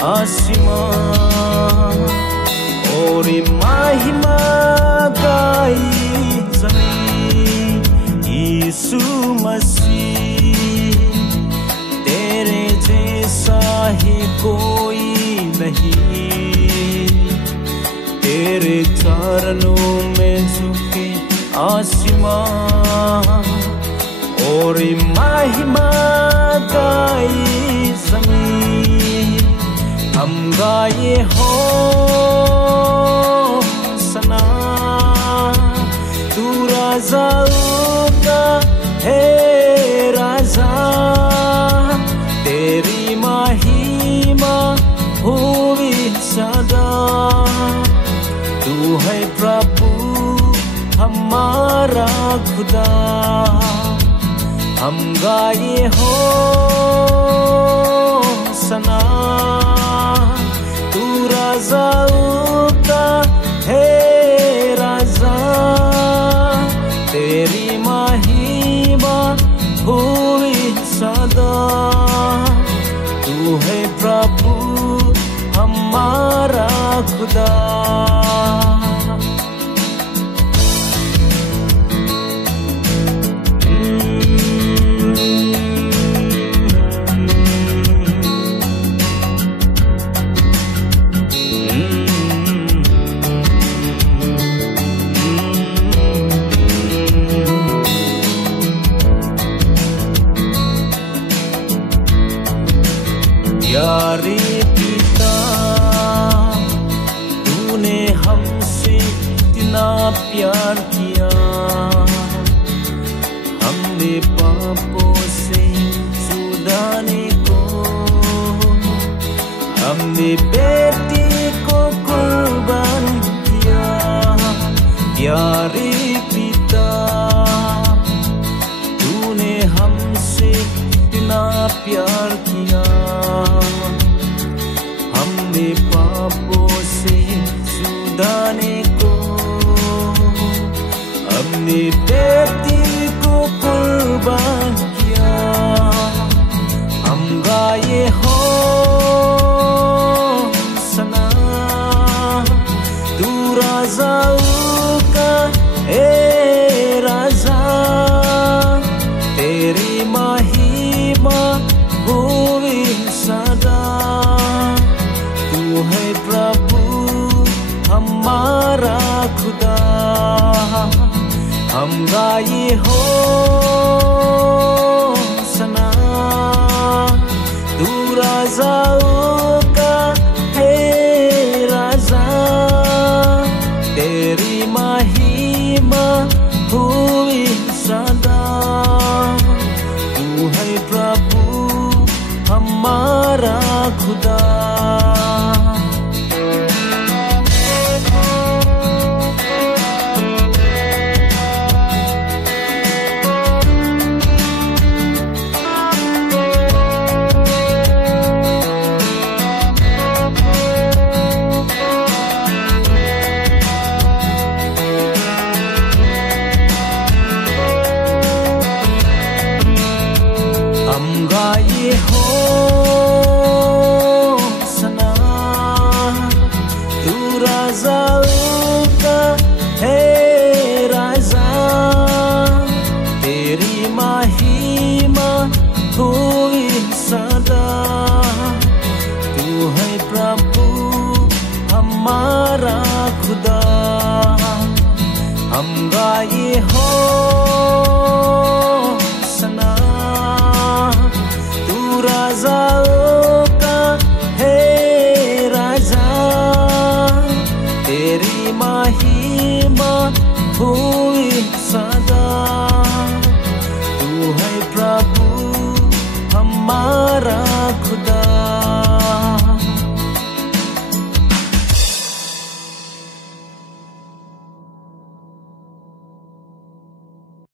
आसमां और महिमा गाई ज़मीन। यीशु मसीह तेरे जैसा ही कोई नहीं, तेरे चरणों में झुके आसमां और महिमा गाई ज़मीन। हम गाए हो सना, तू राजाओं का है राजा, तेरी महिमा हुई सदा। तू है प्रभु हमारा खुदा, हम गाए हो सना, तू राजाओं का है राजा, तेरी महिमा हुई सदा। तू है प्रभु हमारा खुदा। प्यारे पिता, तूने हमसे इतना प्यार किया, हमने पापों से छुड़ाने को, हमने बेटी को कुर्बान किया। प्यारे पिता, तूने हमसे इतना प्यार किया, हमने पापों से छुड़ाने को, हमने बेटी को कुर्बान किया। हम गाए हो सना, तू राजाओं का ए राजा, तेरी महिमा हुई सदा। तू है प्रभु हमारा खुदा, हम गाए हो सना, तू राजा